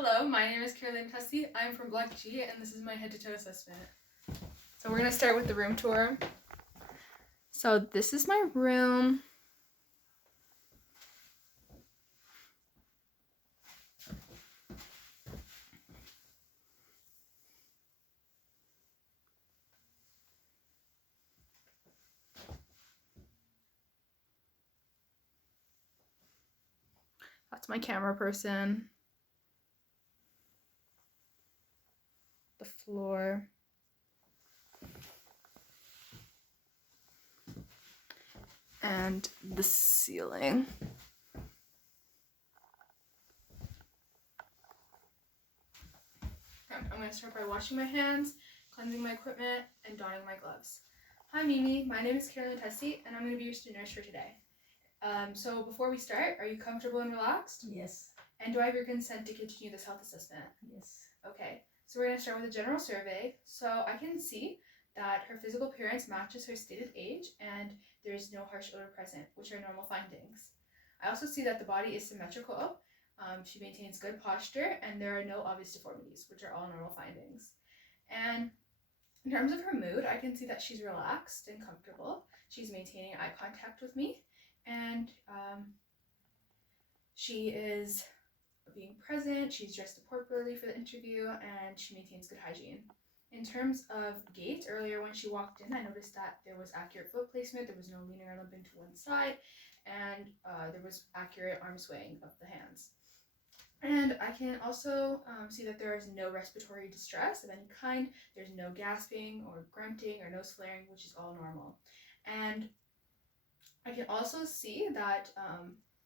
Hello, my name is Carolina Tesi. I'm from Block G, and this is my head-to-toe assessment. So we're going to start with the room tour. So this is my room. That's my camera person. The floor. And the ceiling. I'm going to start by washing my hands, cleansing my equipment, and donning my gloves. Hi Mimi, my name is Carolina Tesi, and I'm going to be your student nurse for today. So before we start, are you comfortable and relaxed? Yes. And do I have your consent to continue this health assessment? Yes. Okay, so we're going to start with a general survey. So I can see that her physical appearance matches her stated age and there's no harsh odor present, which are normal findings. I also see that the body is symmetrical. She maintains good posture and there are no obvious deformities, which are all normal findings. And in terms of her mood, I can see that she's relaxed and comfortable. She's maintaining eye contact with me, and she is being present. She's dressed appropriately for the interview, and she maintains good hygiene. In terms of gait, earlier when she walked in, I noticed that there was accurate foot placement, there was no leaning or limping to one side, and there was accurate arm swaying of the hands. And I can also see that there is no respiratory distress of any kind. There's no gasping or grunting or nose flaring, which is all normal. And I can also see that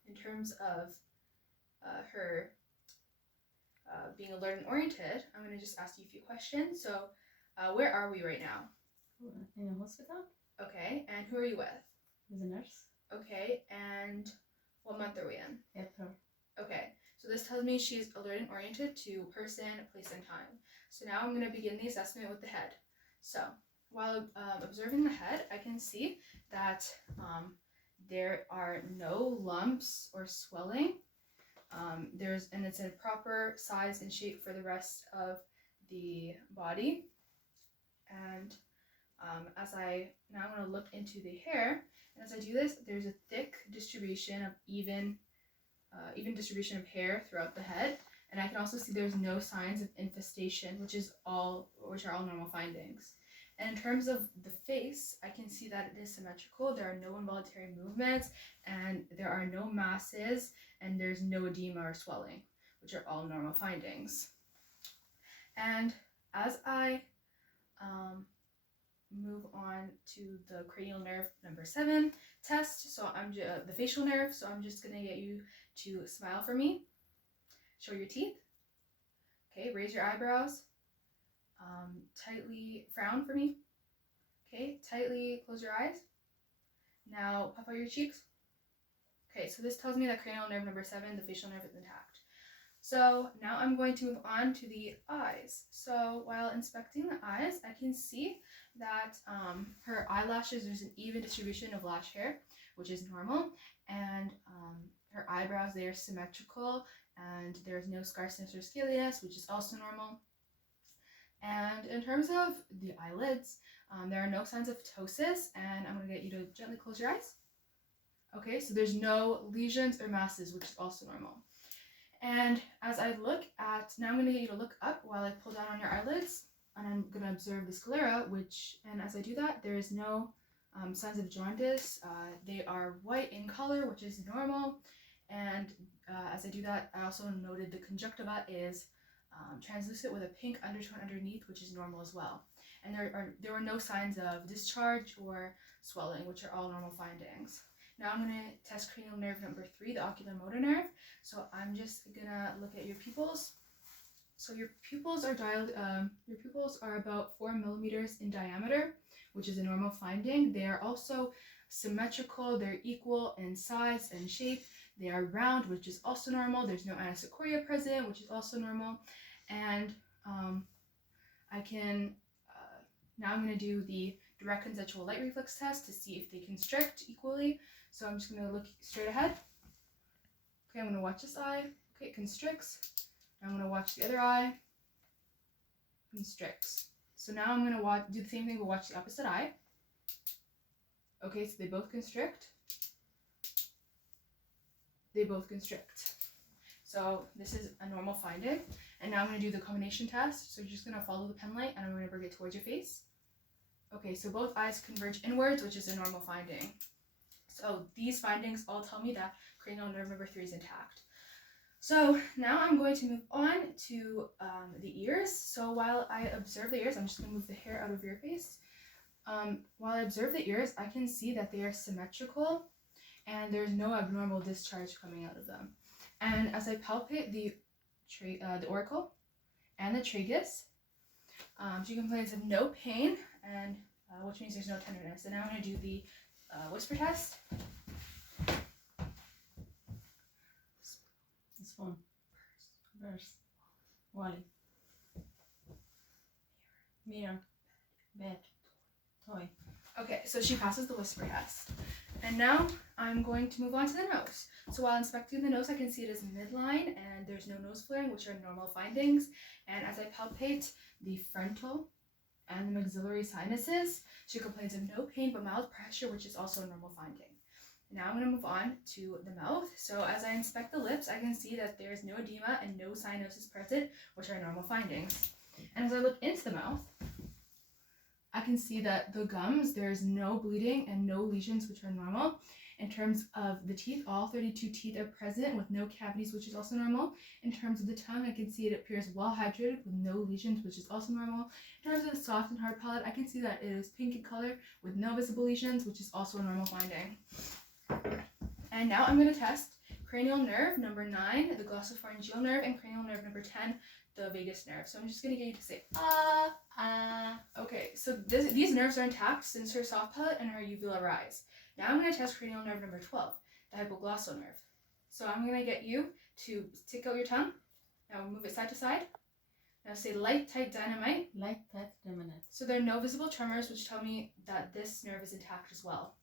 in terms of her being alert and oriented, I'm going to just ask you a few questions. So where are we right now? In a hospital. Okay, and who are you with? With a nurse. Okay, and what month are we in? April. Okay, so this tells me she's alert and oriented to person, place, and time. So now I'm going to begin the assessment with the head. So while observing the head, I can see that there are no lumps or swelling. And it's in a proper size and shape for the rest of the body. And now I'm going to look into the hair, and as I do this, there's a thick distribution of even distribution of hair throughout the head, and I can also see there's no signs of infestation, which are all normal findings. And in terms of the face, I can see that it is symmetrical. There are no involuntary movements, and there are no masses, and there's no edema or swelling, which are all normal findings. And as I move on to the cranial nerve number 7 test, so I'm the facial nerve, so I'm just going to get you to smile for me, show your teeth, okay, raise your eyebrows, tightly frown for me, okay, tightly close your eyes, now puff out your cheeks. Okay, so this tells me that cranial nerve number 7, the facial nerve, is intact. So now I'm going to move on to the eyes. So while inspecting the eyes, I can see that her eyelashes, there's an even distribution of lash hair, which is normal, and her eyebrows, they are symmetrical, and there's no scarceness or scaliness, which is also normal. And in terms of the eyelids, there are no signs of ptosis, and I'm going to get you to gently close your eyes. Okay, so there's no lesions or masses, which is also normal. And as I look at, now I'm going to get you to look up while I pull down on your eyelids, and I'm going to observe the sclera, and as I do that, there is no signs of jaundice. They are white in color, which is normal. And as I do that, I also noted the conjunctiva is translucent with a pink undertone underneath, which is normal as well. And there were no signs of discharge or swelling, which are all normal findings. Now I'm going to test cranial nerve number 3, the oculomotor nerve. So I'm just going to look at your pupils. So your pupils are about 4 millimeters in diameter, which is a normal finding. They are also symmetrical. They're equal in size and shape. They are round, which is also normal. There's no anisocoria present, which is also normal. And now I'm going to do the direct consensual light reflex test to see if they constrict equally. So I'm just going to look straight ahead. Okay, I'm going to watch this eye. Okay, it constricts. I'm going to watch the other eye. Constricts. So now I'm going to do the same thing, but watch the opposite eye. Okay, so they both constrict. They both constrict. So this is a normal finding. And now I'm going to do the combination test. So you're just going to follow the pen light and I'm going to bring it towards your face. Okay, so both eyes converge inwards, which is a normal finding. So these findings all tell me that cranial nerve number 3 is intact. So now I'm going to move on to the ears. So while I observe the ears, I'm just going to move the hair out of your face. While I observe the ears, I can see that they are symmetrical and there's no abnormal discharge coming out of them. And as I palpate the auricle and the tragus, she complains of no pain, and which means there's no tenderness. And now I'm going to do the whisper test. This one. Verse. Wally. Mirror. Bed. Toy. Okay, so she passes the whisper test. And now I'm going to move on to the nose. So while inspecting the nose, I can see it is midline and there's no nose flaring, which are normal findings. And as I palpate the frontal and the maxillary sinuses, she complains of no pain but mild pressure, which is also a normal finding. Now I'm going to move on to the mouth. So as I inspect the lips, I can see that there is no edema and no cyanosis present, which are normal findings. And as I look into the mouth, I can see that the gums, there is no bleeding and no lesions, which are normal. In terms of the teeth, all 32 teeth are present with no cavities, which is also normal. In terms of the tongue, I can see it appears well hydrated with no lesions, which is also normal. In terms of the soft and hard palate, I can see that it is pink in color with no visible lesions, which is also a normal finding. And now I'm going to test cranial nerve number 9, the glossopharyngeal nerve, and cranial nerve number 10, the vagus nerve. So I'm just going to get you to say, ah, ah. Okay, so these nerves are intact since her soft palate and her uvular rise. Now I'm going to test cranial nerve number 12, the hypoglossal nerve. So I'm going to get you to stick out your tongue. Now move it side to side. Now say light, tight, dynamite. Light, tight, dynamite. So there are no visible tremors, which tell me that this nerve is intact as well.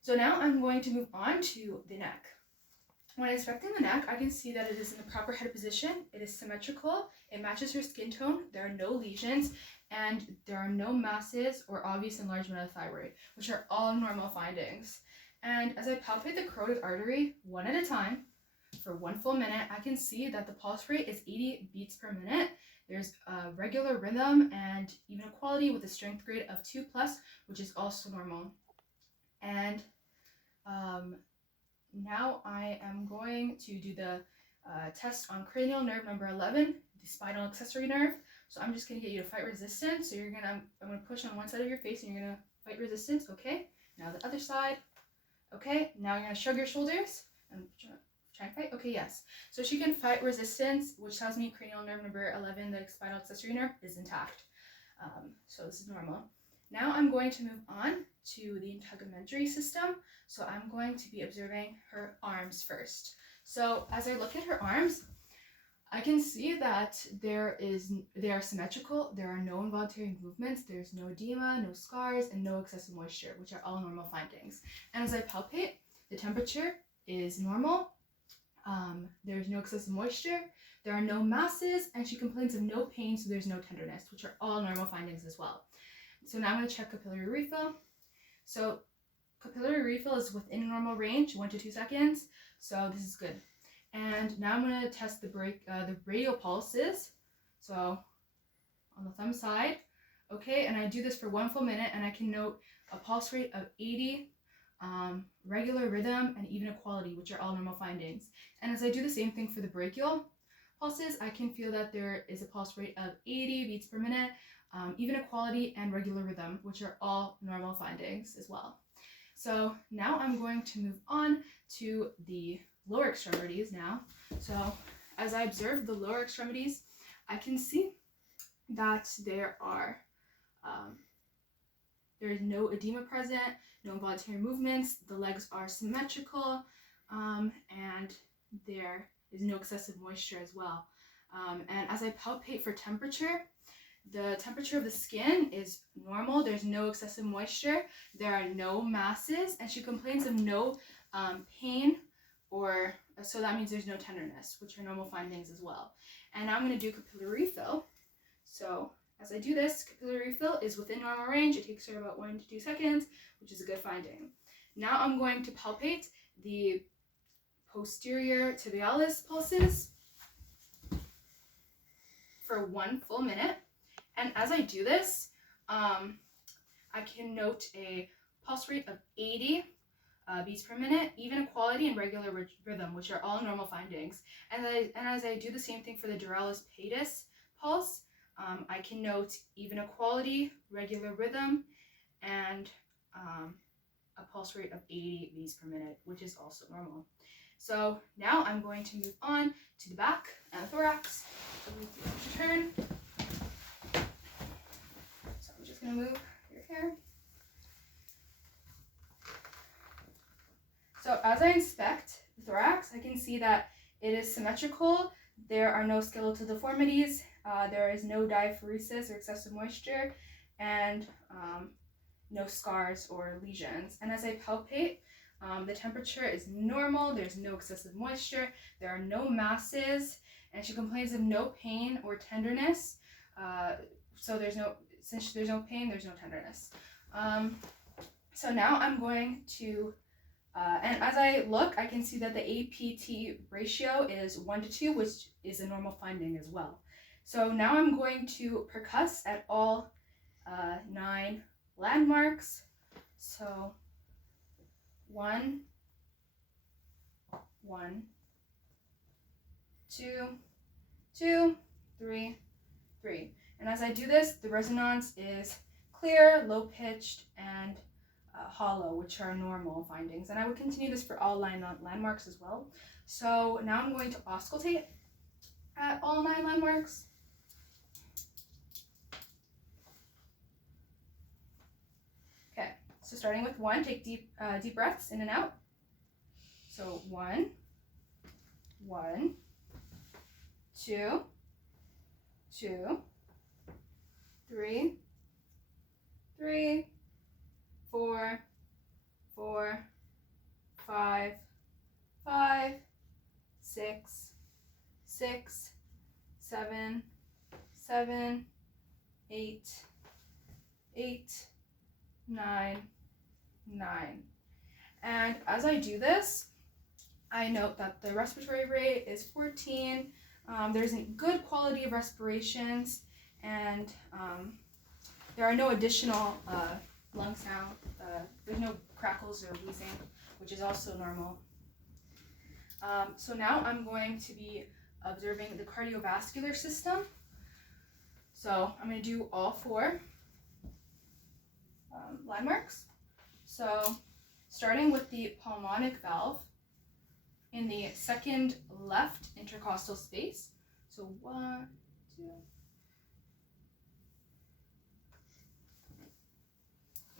So now I'm going to move on to the neck. When inspecting the neck, I can see that it is in the proper head position. It is symmetrical. It matches her skin tone. There are no lesions, and there are no masses or obvious enlargement of the thyroid, which are all normal findings. And as I palpate the carotid artery one at a time for 1 full minute, I can see that the pulse rate is 80 beats per minute. There's a regular rhythm and even equality with a strength grade of 2+, which is also normal. And now I am going to do the test on cranial nerve number 11, the spinal accessory nerve. So I'm just going to get you to fight resistance. So I'm going to push on one side of your face and you're going to fight resistance. Okay. Now the other side. Okay. Now you're going to shrug your shoulders and try and fight. Okay. Yes. So she can fight resistance, which tells me cranial nerve number 11, the spinal accessory nerve, is intact. So this is normal. Now I'm going to move on to the integumentary system. So I'm going to be observing her arms first. So as I look at her arms, I can see that they are symmetrical. There are no involuntary movements. There's no edema, no scars, and no excessive moisture, which are all normal findings. And as I palpate, the temperature is normal. There's no excessive moisture. There are no masses, and she complains of no pain, so there's no tenderness, which are all normal findings as well. So now I'm going to check capillary refill. So capillary refill is within normal range, 1 to 2 seconds. So this is good. And now I'm going to test the radial pulses. So on the thumb side. Okay, and I do this for 1 full minute, and I can note a pulse rate of 80, regular rhythm, and even equality, which are all normal findings. And as I do the same thing for the brachial pulses, I can feel that there is a pulse rate of 80 beats per minute, even equality, and regular rhythm, which are all normal findings as well. So now I'm going to move on to the lower extremities now. So as I observe the lower extremities, I can see that there is no edema present, no involuntary movements, the legs are symmetrical, and there is no excessive moisture as well. And as I palpate for temperature, the temperature of the skin is normal. There's no excessive moisture. There are no masses, and she complains of no pain or so that means there's no tenderness, which are normal findings as well. And now I'm going to do capillary refill. So as I do this, capillary refill is within normal range. It takes her about 1 to 2 seconds, which is a good finding. Now I'm going to palpate the posterior tibialis pulses for 1 full minute. And as I do this, I can note a pulse rate of 80 beats per minute, even equality, and regular rhythm, which are all normal findings. And as I do the same thing for the duralis pedis pulse, I can note even equality, regular rhythm, and a pulse rate of 80 beats per minute, which is also normal. So now I'm going to move on to the back and the thorax. So we turn. So I'm just going to move your hair. So as I inspect the thorax, I can see that it is symmetrical. There are no skeletal deformities. There is no diaphoresis or excessive moisture, and no scars or lesions. And as I palpate, the temperature is normal. There's no excessive moisture. There are no masses, and she complains of no pain or tenderness. Since there's no pain, there's no tenderness. So now I'm going to, and as I look, I can see that the APT ratio is 1 to 2, which is a normal finding as well. So now I'm going to percuss at all 9 landmarks. So 1, 1, 2, 2, 3, 3. And as I do this, the resonance is clear, low-pitched, and hollow, which are normal findings. And I would continue this for all 9 landmarks as well. So now I'm going to auscultate at all 9 landmarks. Okay, so starting with 1, take deep breaths in and out. So 1, 1, 2, 2, 3, 3, 4, 4, 5, 5, 6, 6, 7, 7, 8, 8, 9, 9. And as I do this, I note that the respiratory rate is 14. There's a good quality of respirations, and there are no additional lung sound. There's no crackles or wheezing, which is also normal. So now I'm going to be observing the cardiovascular system. So I'm going to do all 4 landmarks. So starting with the pulmonic valve in the second left intercostal space. So 1, 2.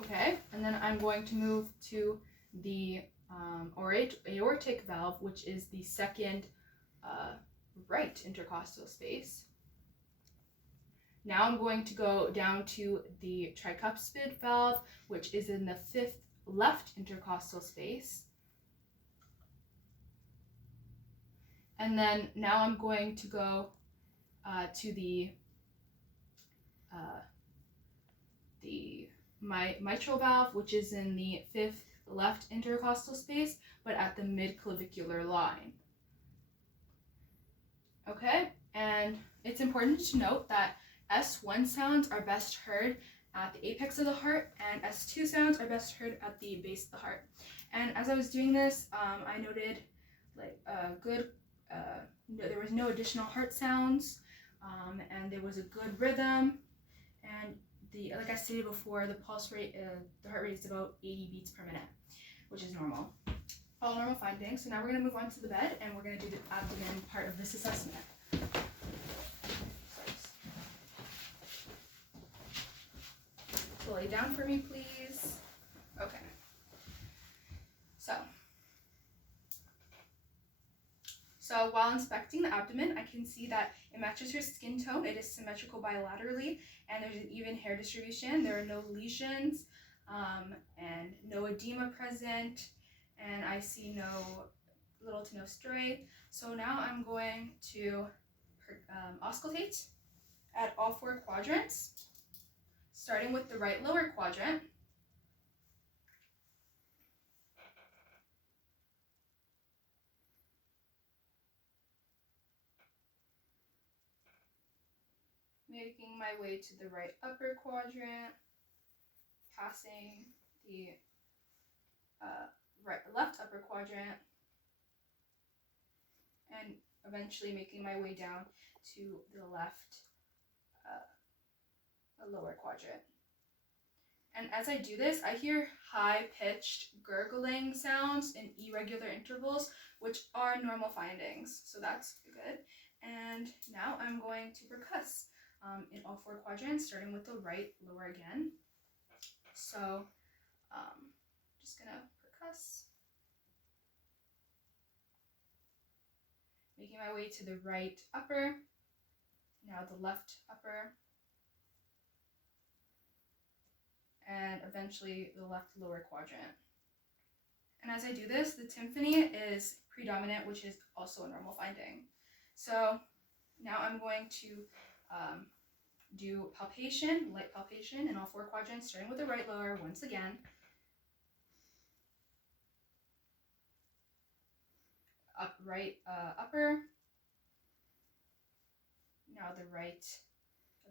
Okay, and then I'm going to move to the aortic valve, which is the second right intercostal space. Now I'm going to go down to the tricuspid valve, which is in the 5th left intercostal space. And then now I'm going to go to the mitral valve, which is in the 5th left intercostal space, but at the midclavicular line. Okay, and it's important to note that S1 sounds are best heard at the apex of the heart, and S2 sounds are best heard at the base of the heart. And as I was doing this, I noted there was no additional heart sounds, and there was a good rhythm, and like I stated before, the pulse rate, the heart rate is about 80 beats per minute, which is normal. All normal findings. So now we're going to move on to the bed, and we're going to do the abdomen part of this assessment. So lay down for me, please. Okay. So while inspecting the abdomen, I can see that it matches her skin tone. It is symmetrical bilaterally, and there's an even hair distribution. There are no lesions and no edema present, and I see no little to no stray. So now I'm going to auscultate at all 4 quadrants, starting with the right lower quadrant. Making my way to the right upper quadrant, passing the left upper quadrant, and eventually making my way down to the left lower quadrant. And as I do this, I hear high-pitched gurgling sounds in irregular intervals, which are normal findings, so that's good. And now I'm going to percuss in all 4 quadrants, starting with the right lower again. So just gonna percuss, making my way to the right upper, now the left upper, and eventually the left lower quadrant. And as I do this, the tympany is predominant, which is also a normal finding. So now I'm going to do palpation, light palpation in all 4 quadrants, starting with the right lower once again. Right upper, now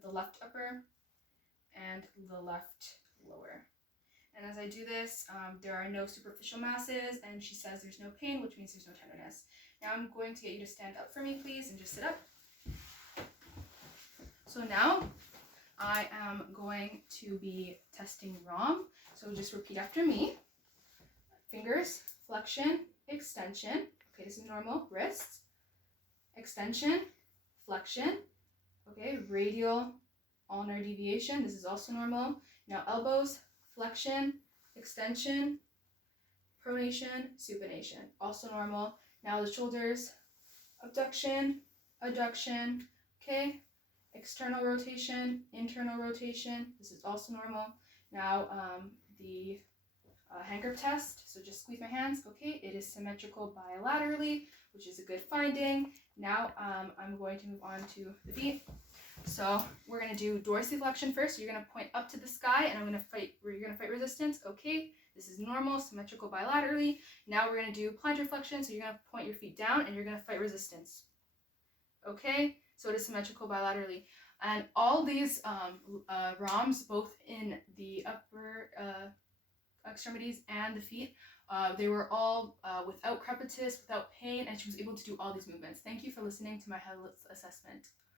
the left upper, and the left lower. And as I do this, there are no superficial masses, and she says there's no pain, which means there's no tenderness. Now I'm going to get you to stand up for me, please, and just sit up. So now I am going to be testing ROM. So just repeat after me. Fingers, flexion, extension. Okay, this is normal. Wrists, extension, flexion. Okay, radial ulnar deviation. This is also normal. Now elbows, flexion, extension, pronation, supination. Also normal. Now the shoulders, abduction, adduction. Okay, external rotation, internal rotation. This is also normal. Now the hand grip test. So just squeeze my hands. Okay, it is symmetrical bilaterally, which is a good finding. Now I'm going to move on to the feet. So we're gonna do dorsiflexion first. So you're gonna point up to the sky, and you're gonna fight resistance. Okay, this is normal, symmetrical bilaterally. Now we're gonna do plantar flexion. So you're gonna point your feet down, and you're gonna fight resistance. Okay, so it is symmetrical bilaterally. And all these ROMs, both in the upper extremities and the feet, they were all without crepitus, without pain, and she was able to do all these movements. Thank you for listening to my health assessment.